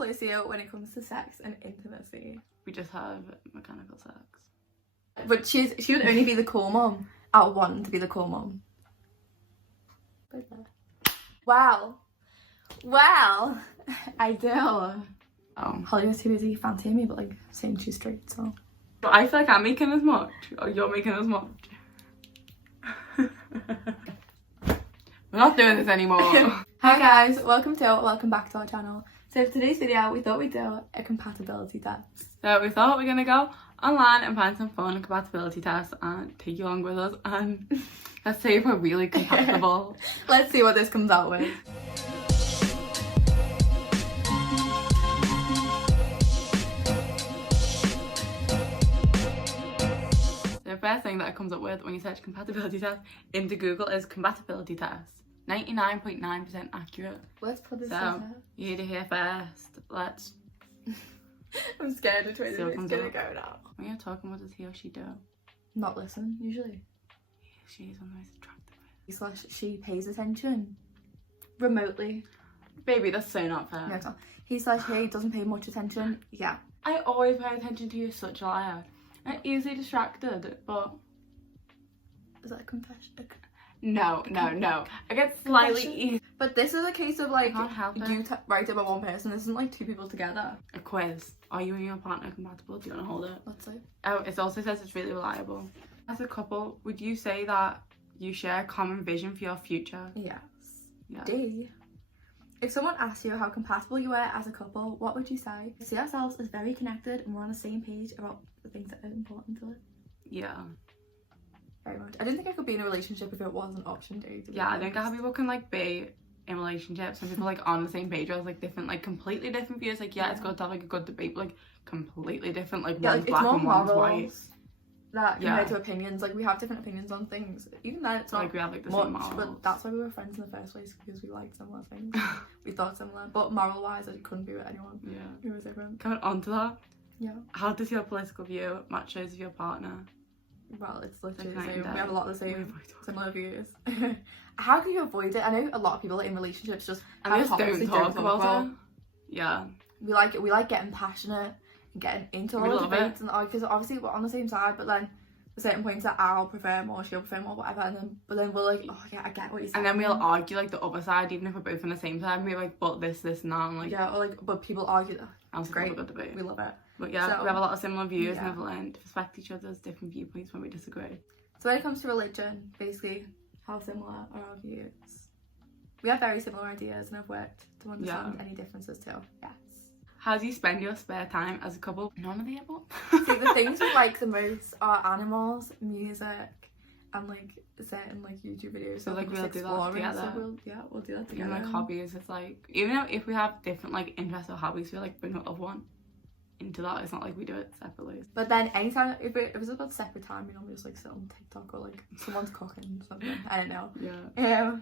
close to you when it comes to sex and intimacy? We just have mechanical sex. But she would only be the cool mum out of wanting to be the cool mum. Well, I do. Oh. Holly was too busy fancying me, but like saying she's straight, so. But I feel like I'm making as much, or you're making as much. We're not doing this anymore. Hi guys, welcome back to our channel. So for today's video, we thought we'd do a compatibility test. So we thought we're gonna go online and find some fun compatibility tests and take you along with us and let's see if we're really compatible. Let's see what this comes out with. The first thing that it comes up with when you search compatibility test into Google is compatibility test. 99.9% accurate. Let's put this So, you heard it here first. Let's. I'm scared which way See what it's comes gonna up. go now. When you're talking, what does he or she do? Not listen, usually. She's one of the most attractive. Slash she pays attention. Remotely. Baby, that's so not fair. No, it's not. He slash he doesn't pay much attention. Yeah. I always pay attention to you, such a liar. I'm easily distracted, but... Is that a confession? No. I get slightly... But this is a case of like, I can't help you it. write it about one person. This isn't like two people together. A quiz. Are you and your partner compatible? Do you want to hold it? Let's see. Oh, it also says it's really reliable. As a couple, would you say that you share a common vision for your future? Yes. Yeah. D. If someone asked you how compatible you were as a couple, what would you say? We see ourselves as very connected and we're on the same page about the things that are important to us. Yeah. Very much. I didn't think I could be in a relationship if it wasn't option D. Yeah, I think how people can like be in relationships and people like on the same page or like different, like completely different views. Like, yeah, it's good to have like a good debate, but like completely different. Like, yeah, one's like, it's black more and one's white. morals that compared Yeah. to opinions. Like, we have different opinions on things. Even then, it's not Like, we have like the much, same morals. but that's why we were friends in the first place, because we liked similar things. We thought similar, but moral wise, I couldn't be with anyone Yeah. who was different. Coming on to that, Yeah. how does your political view match those of your partner? Well, it's literally the Like, same. night and We have a lot of the day. same, We avoid talking. similar views. How can you avoid it? I know a lot of people in relationships just And have just topics they don't talk about about. it. Yeah. We like getting passionate and getting into We all the love debates, and because obviously we're on the same side, but then there's certain points that I'll prefer more, she'll prefer more, whatever, and then we're like, oh yeah, I get what you're saying. And then we'll argue like the other side, even if we're both on the same side, and we're like, but this, and that, and like, yeah, or like, but people argue that. I'm It's great. a good debate. We love it. But yeah, So, we have a lot of similar views yeah. and have learned to respect each other's different viewpoints when we disagree. So when it comes to religion, basically, how similar are our views? We have very similar ideas and have worked to understand any differences too. Yes. How do you spend your spare time as a couple? None of the above. See, the things we like the most are animals, music, and like certain like YouTube videos. So, like, just we'll do that exploring, together. So we'll do that together. Even like hobbies, it's like, even if we have different like interests or hobbies, we like bring another one into that. It's not like we do it separately. But then anytime, if it was about separate time, we normally just like sit on TikTok or like someone's cooking or something. I don't know. Yeah.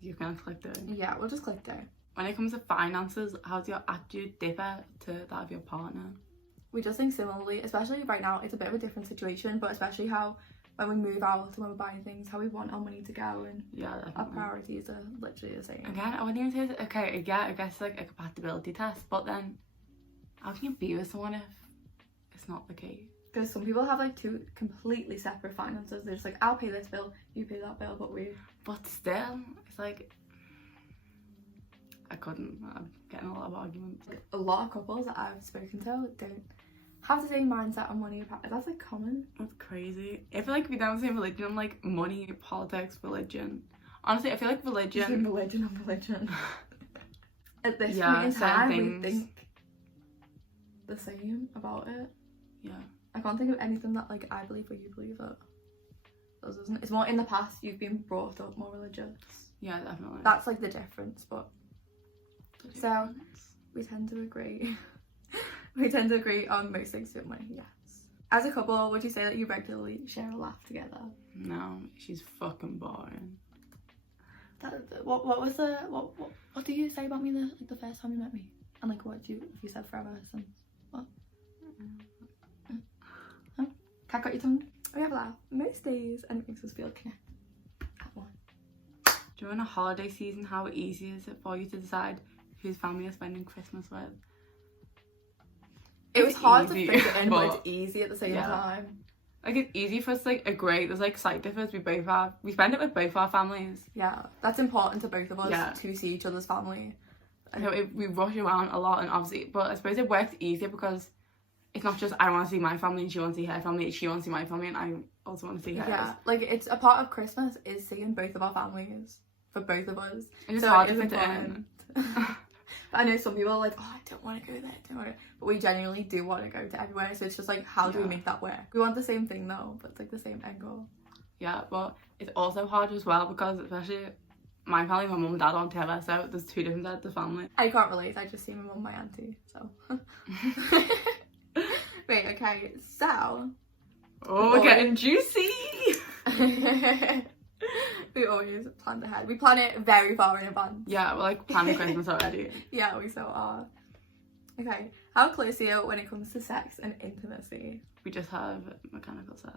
You kind of clicked it. Yeah, we'll just click there. When it comes to finances, how does your attitude differ to that of your partner? We just think similarly, especially right now. It's a bit of a different situation, but especially how when we move out and when we're buying things, how we want our money to go, and Yeah, our definitely. priorities are literally the same. Again, I wouldn't even say that, okay, yeah, I guess like a compatibility test, but then how can you be with someone if it's not the case? Because some people have like two completely separate finances. They're just like, I'll pay this bill, you pay that bill, but But still, it's like, I couldn't. I'm getting a lot of arguments. a lot of couples that I've spoken to don't have the same mindset on money. That's like common. That's crazy. I feel like we don't have the same religion. I'm like money, politics, religion. Honestly, I feel like religion. Religion on religion. At this Yeah, point in certain time, things. we think the same about it. Yeah. I can't think of anything that like I believe or you believe that doesn't. It's more in the past you've been brought up more religious. Yeah, definitely. That's like the difference, but so we tend to agree. We tend to agree on most things with money, yes. As a couple, would you say that you regularly share a laugh together? No, she's fucking boring. What do you say about me the first time you met me? And like what have you said forever since? What? Huh? Cat got your tongue? We have a laugh most days and it makes us feel connected at one. During a holiday season, how easy is it for you to decide whose family you're spending Christmas with. It was hard easy, to fit it in, but but it's easy at the same yeah. time. Like, it's easy for us to, like, agree. There's, like, slight difference. We spend it with both our families. Yeah, that's important to both of us Yeah. to see each other's family. So we rush around a lot, and obviously, but I suppose it works easier because it's not just I want to see my family and she wants to see her family, she wants to see my family and I also want to see hers. Yeah, like it's a part of Christmas is seeing both of our families for both of us. And it's So hard it to is fit it in. important. But I know some people are like, oh, I don't want to go there, but we genuinely do want to go to everywhere. So it's just like, how do we Yeah. make that work? We want the same thing though, but it's like the same end goal. Yeah, but it's also hard as well because especially my family, my mum and dad aren't together, so there's two different sides of the family. I can't relate. I just see my mum and my auntie. So. Wait. Okay. So. Oh, we're getting juicy. We always plan ahead. We plan it very far in advance. Yeah, we're like planning Christmas already. Yeah, we so are. Okay, how close are you when it comes to sex and intimacy? We just have mechanical sex.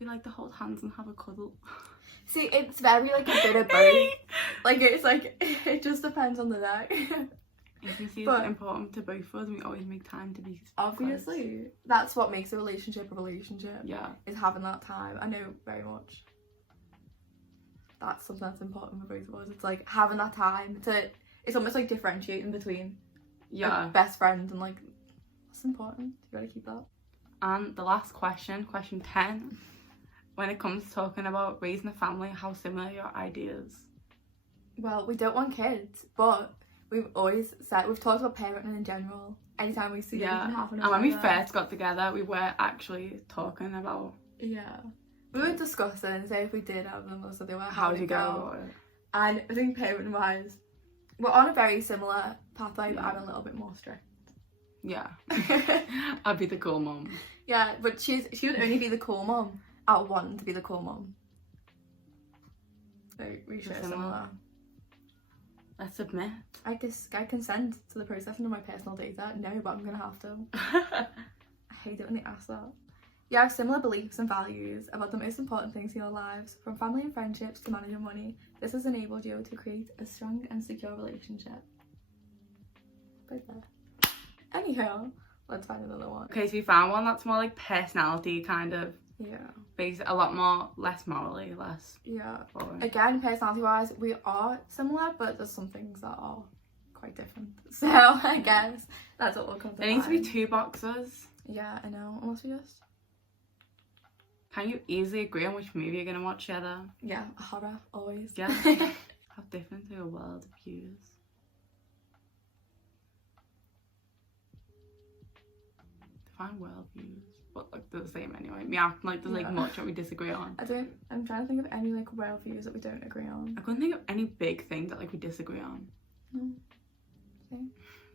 We like to hold hands and have a cuddle. See, it's very like a bit of both. Like it's like it just depends on the day. Intimacy But- is important to both of us and we always make time to be Obviously, that's what makes a relationship. Yeah. Is having that time. I know very much. That's something that's important for both of us. It's like having that time to. It's almost like differentiating between Yeah. like, best friends and like that's important. You gotta keep that. And the last question 10. When it comes to talking about raising a family, how similar are your ideas? Well, we don't want kids, but we've always said we've talked about parenting in general. Anytime we see anything happen, And when we first got together, we were actually talking about we were discussing, say if we did have them or something, how to go about it. And I think parenting wise, we're on a very similar pathway, but I'm a little bit more strict. Yeah. I'd be the cool mum. Yeah, but she would only be the cool mum out wanting to be the cool mum. So we share similar. Let's submit. I consent to the processing of my personal data. No, but I'm gonna have to. I hate it when they ask that. You have similar beliefs and values about the most important things in your lives, from family and friendships to managing money. This has enabled you to create a strong and secure relationship. Right there. Anyhow, let's find another one. Okay, so we found one that's more like personality kind of Yeah. based, a lot more less morally, less Yeah. boring. Again, personality wise, we are similar, but there's some things that are quite different. So I guess that's what we'll come to. There needs to be find. 2 boxes. Yeah, I know. Unless we just. Can you easily agree on which movie you're gonna watch together? Yeah, horror, always. Yeah. How different are your world views? Define world views. But like they're the same anyway. Me acting like there's like much that we disagree on. I'm trying to think of any like world views that we don't agree on. I couldn't think of any big things that like we disagree on. No. Okay.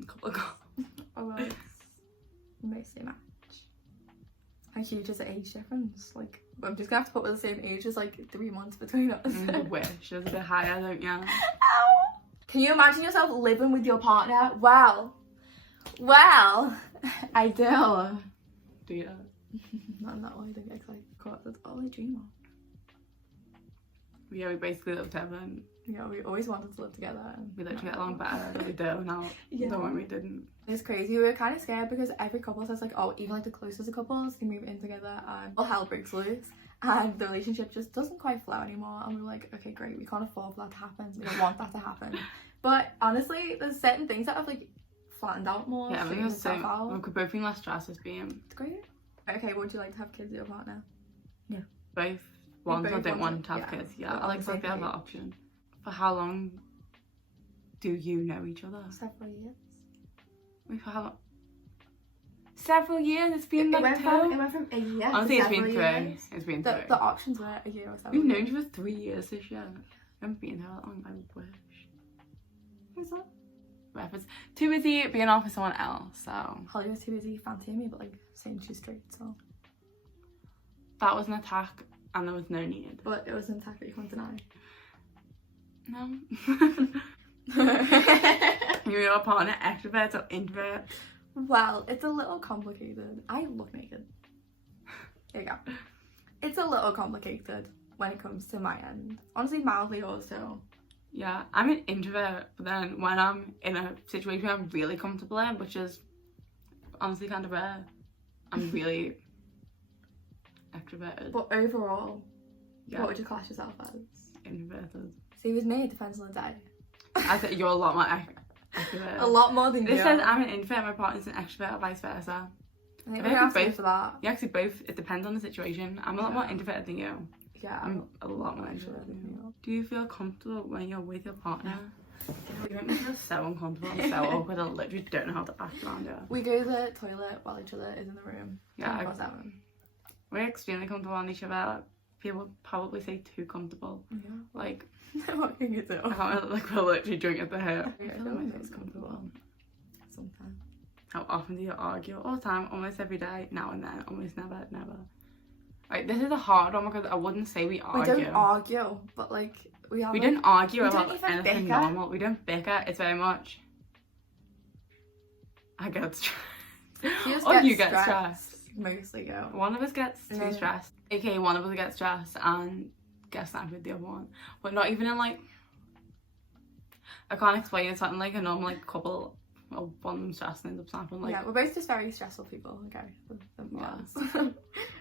A couple of Oh well, it's mostly match. How huge is the age difference? Like, I'm just gonna have to put with the same age as like 3 months between us. I wish it was a bit higher, don't you? Ow! Can you imagine yourself living with your partner? Well, I do. Do you? Not in that way, I don't get excited. Of course, that's all I dream of. Yeah, we basically live together and Yeah, we always wanted to live together. And we literally get along better than we do now. Yeah. Than when we didn't. It's crazy. We were kind of scared because every couple says like, oh, even like the closest of couples can move in together and all hell breaks loose and the relationship just doesn't quite flow anymore. And we were like, okay, great, we can't afford for that to happen. We don't want that to happen. But honestly, there's certain things that have like flattened out more. Yeah, everything straightened was the same. itself out. We could both be less stressed as being It's great. Okay, would you like to have kids with your partner? both ones I both don't want want to- to have yeah, kids. Yeah, we're I on like the to same have that page. option. For how long do you know each other? Several years. We've had several years. It's been It like went 2. from a year to Honestly, it's been several 3. years. It's been The 3. options were a year or so. We've known each other for 3 years this year. I haven't been here that long. I wish. Who's that? Reference. Too busy being off with someone else. So Holly was too busy fancying me, but like saying she's straight, so. that was an attack, and there was no need. But it was an attack that you can't deny. No. You're your partner, extrovert or introvert? Well, it's a little complicated. I look naked. There you go. It's a little complicated when it comes to my end. Honestly, mildly yours too. Yeah, I'm an introvert, but then when I'm in a situation I'm really comfortable in, which is honestly kind of rare, I'm really extroverted. But overall, Yeah. what would you class yourself as? Introverted. See, with me, it depends on the day. I think you're a lot more extroverted. A lot more than you. This says I'm an introvert, my partner's an extrovert, or vice versa. I think I we're think asking both- for that. Yeah, actually both, it depends on the situation. I'm a lot more introverted than you. Yeah, I'm a lot more introverted than you. Do you feel comfortable when you're with your partner? You make me feel so uncomfortable and so awkward. I literally don't know how to act around you. We go to the toilet while each other is in the room. Yeah, 24/7. we're extremely comfortable on each other. People would probably say too comfortable. Yeah. Like, What can you do? I can't, like, we're literally drinking at the hip. Yeah, I feel like it's comfortable. Sometimes. How often do you argue? All the time, almost every day, now and then, almost never, never. Like, this is a hard one because I wouldn't say we argue. We don't argue, but like we have. We like, don't argue we about don't even anything bicker. normal. We don't bicker. It's very much. I get stressed. Or you get stressed. Mostly you. One of us gets too Yeah. stressed. AKA one of us gets stressed and gets snapped with the other one. But not even in like. I can't explain it. It's something like a normal like couple. Well, one of them stressed and ends up snapping. Like, Yeah, we're both just very stressful people. Okay. Yeah.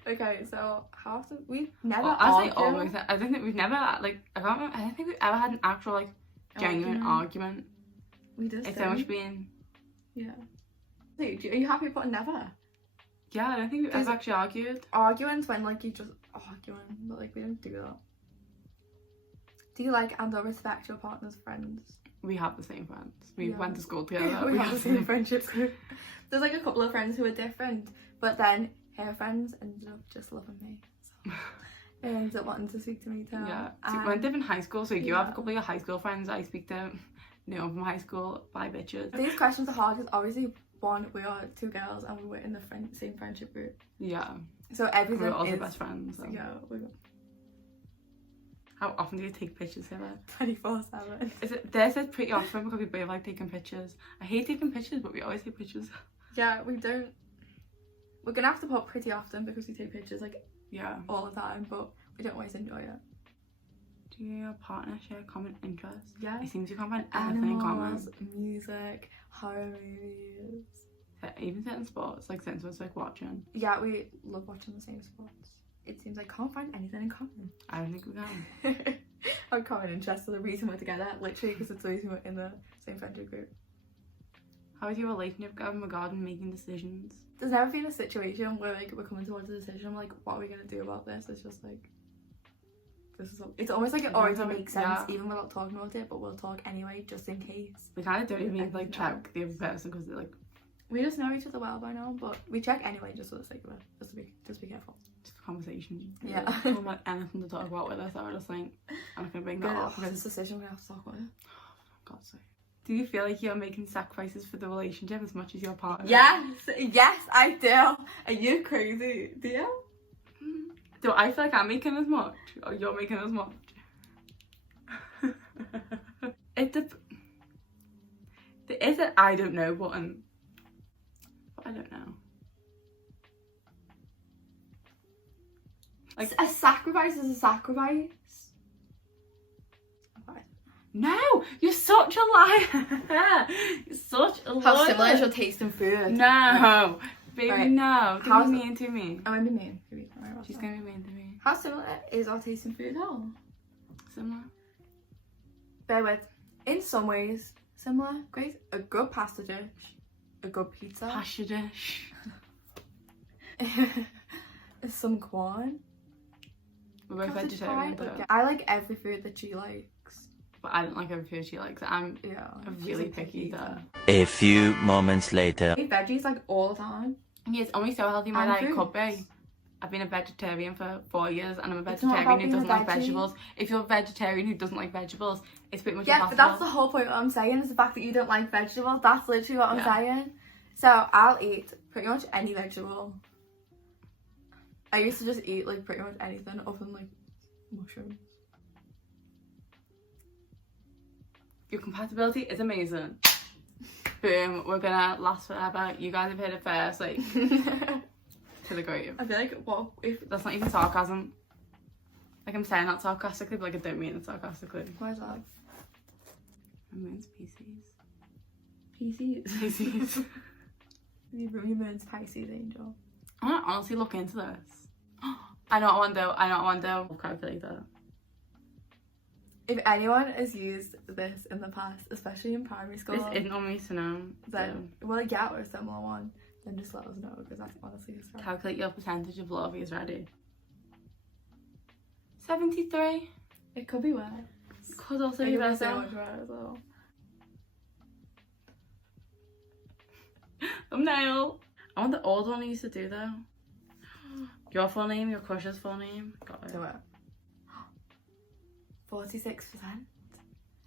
Okay, so how often we've never well, I say argued. almost. I don't think we've never like. I can't remember. I don't think we've ever had an actual like genuine argument. We just It's so much been. Yeah. So, are you happy putting never? Yeah, I don't think we've ever actually argued. Arguing's when like you just arguing, but like we don't do that. Do you like and or respect your partner's friends? We have the same friends. We Yeah. went to school together. we have the same friendship group. There's like a couple of friends who are different, but then her friends ended up just loving me. So they ended up wanting to speak to me too. Yeah, so we went different high school, so you have a couple of your high school friends. I speak to no one from high school, bye bitches. These questions are hard because obviously one, we are two girls and we were in the same friendship group. Yeah, So everything we're also is best friends. So. yeah, we're How often do you take pictures together? 24/7. Is it? Theirs is pretty often because we both like taking pictures. I hate taking pictures, but we always take pictures. Yeah, we don't. We're gonna have to put pretty often because we take pictures like Yeah. all the time, but we don't always enjoy it. Do you and your partner share common interests? Yeah. It seems you can't find anything in common. Animals, music, horror movies. Even certain sports, like certain sports like watching. Yeah, we love watching the same sports. It seems like can't find anything in common. I don't think we can. Our common interests are the reason we're together, literally because it's the reason we're in the same friendship group. How is your relationship going regarding making decisions? There's never been a situation where like we're coming towards a decision, like what are we gonna do about this? It's just like this is. It's almost like it already makes sense, Yeah. even without talking about it. But we'll talk anyway, just in case. We kind of don't even need to like Yeah. check the other person because like We just know each other well by now, but we check anyway, just for the sake of it. Just be careful. just a conversation. Yeah. We don't have anything to talk about with us. So I just think I'm not gonna bring that up This because decision we have to talk about it. God's sake. Do you feel like you're making sacrifices for the relationship as much as your partner? Yes, I do. Are you crazy? Do you? Do I feel like I'm making as much or you're making as much? There is an I don't know button. But I don't know. Like a sacrifice is a sacrifice. No, you're such a liar. You're such a liar. How similar is your taste in food? No, baby, Right. no. How's Don't be it- mean to me. I'm gonna be mean. She's gonna be mean to me. How similar is our taste in food? How? Similar. Bear with. In some ways, similar. Great. A good pasta dish. A good pizza. Pasta dish. Some corn. We're both Cottage vegetarian, pie, though. I like every food that she likes. But I don't like every food she likes. I'm Yeah. a she's really picky eater. A few moments later. I eat veggies like all the time. Yeah, it's only so healthy my And diet could fruits. be. I've been a vegetarian for 4 years and I'm a It's not about vegetarian who being a doesn't like veggie. vegetables. If you're a vegetarian who doesn't like vegetables, it's pretty much Yeah, but impossible. that's the whole point of what I'm saying is the fact that you don't like vegetables. That's literally what I'm Yeah. saying. So I'll eat pretty much any vegetable. I used to just eat like pretty much anything other than like mushrooms. Your compatibility is amazing. Boom, we're gonna last forever. You guys have heard it first, like, to the grave. I feel like what if That's not even sarcasm. Like, I'm saying that sarcastically, but like, I don't mean it sarcastically. where's that? moon's Pisces. Pisces. Pisces. Your moon's Pisces angel. I want to honestly look into this. I know what I want to do. Calculator. If anyone has used this in the past, especially in primary school, This isn't on me to know. then will I get or a similar one? Then just let us know, because that's honestly hysterical. Calculate your percentage of love. He's ready. 73. It could be worse. Could also It be could be better. so much worse as well. Thumbnail. I want the old one I used to do though. Your full name, your crush's full name. Got it. Do it. 46%.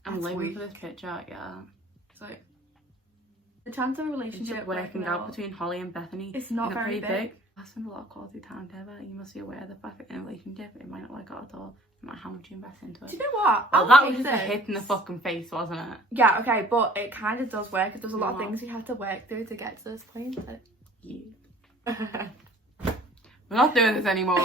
I'm That's living weak. for this picture, yeah. So the chance of a relationship Working out between Holly and Bethany. it's not Isn't it very pretty big. I spend a lot of quality time together. You must be aware of the fact that in a relationship it might not work out at all. No matter how much you invest into Do it. you know what? Well, I'll that was take just a this. hit in the fucking face, wasn't it? Yeah, okay, but it kind of does work. There's a lot of What? things we had to work through to get to this point. You. We're not doing this anymore.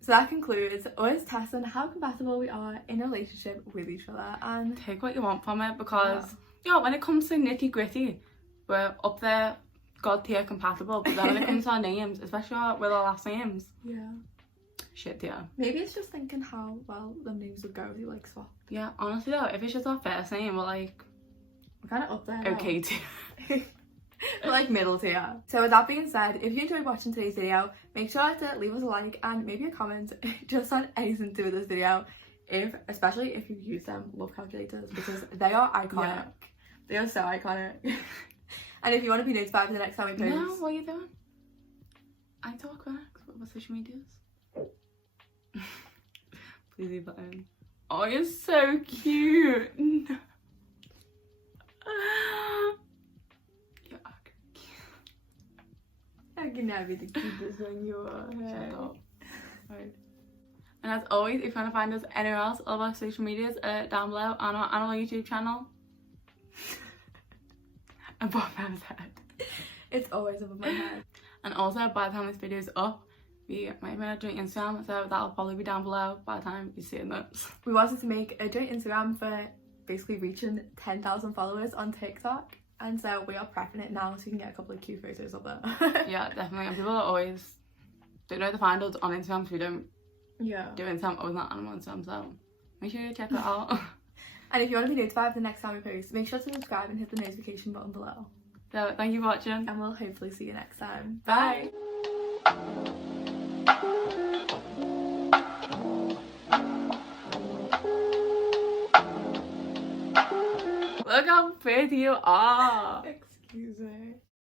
So that concludes us testing how compatible we are in a relationship with each other. And Take what you want from it because, yeah, when it comes to nitty gritty, we're up there, God tier compatible. But then when it comes to our names, especially with our last names, yeah, shit tier. maybe it's just thinking how well the names would go if you like swap. Yeah, honestly though, if it's just our first name, we're like, We're kind of up there. now. okay tier. We're like middle tier. So with that being said, if you enjoyed watching today's video, make sure to leave us a like and maybe a comment just on anything to do with this video. Especially if you use them love calculators, because they are iconic. Yeah. They are so iconic. And if you want to be notified for the next time we post, No, what are you doing? I talk back. What about social medias? Please leave that in. Oh, you're so cute. You're ugly. I can never be the cutest when you are. Shut up. Right. And as always, if you want to find us anywhere else, all of our social medias are down below on our YouTube channel. Above my head. It's always above my head. And also, by the time this video is up, we might make a joint Instagram, so that'll probably be down below by the time you see this. We wanted to make a joint Instagram for basically reaching 10,000 followers on TikTok. And so we are prepping it now so we can get a couple of cute photos up there. Yeah, definitely. And people are always don't know how to find us on Instagram, so we don't Yeah. do Instagram or not animal Instagram, so make sure you check that out. And if you want to be notified the next time we post, make sure to subscribe and hit the notification button below. So thank you for watching. And we'll hopefully see you next time. Bye. Look how pretty you are. Excuse me.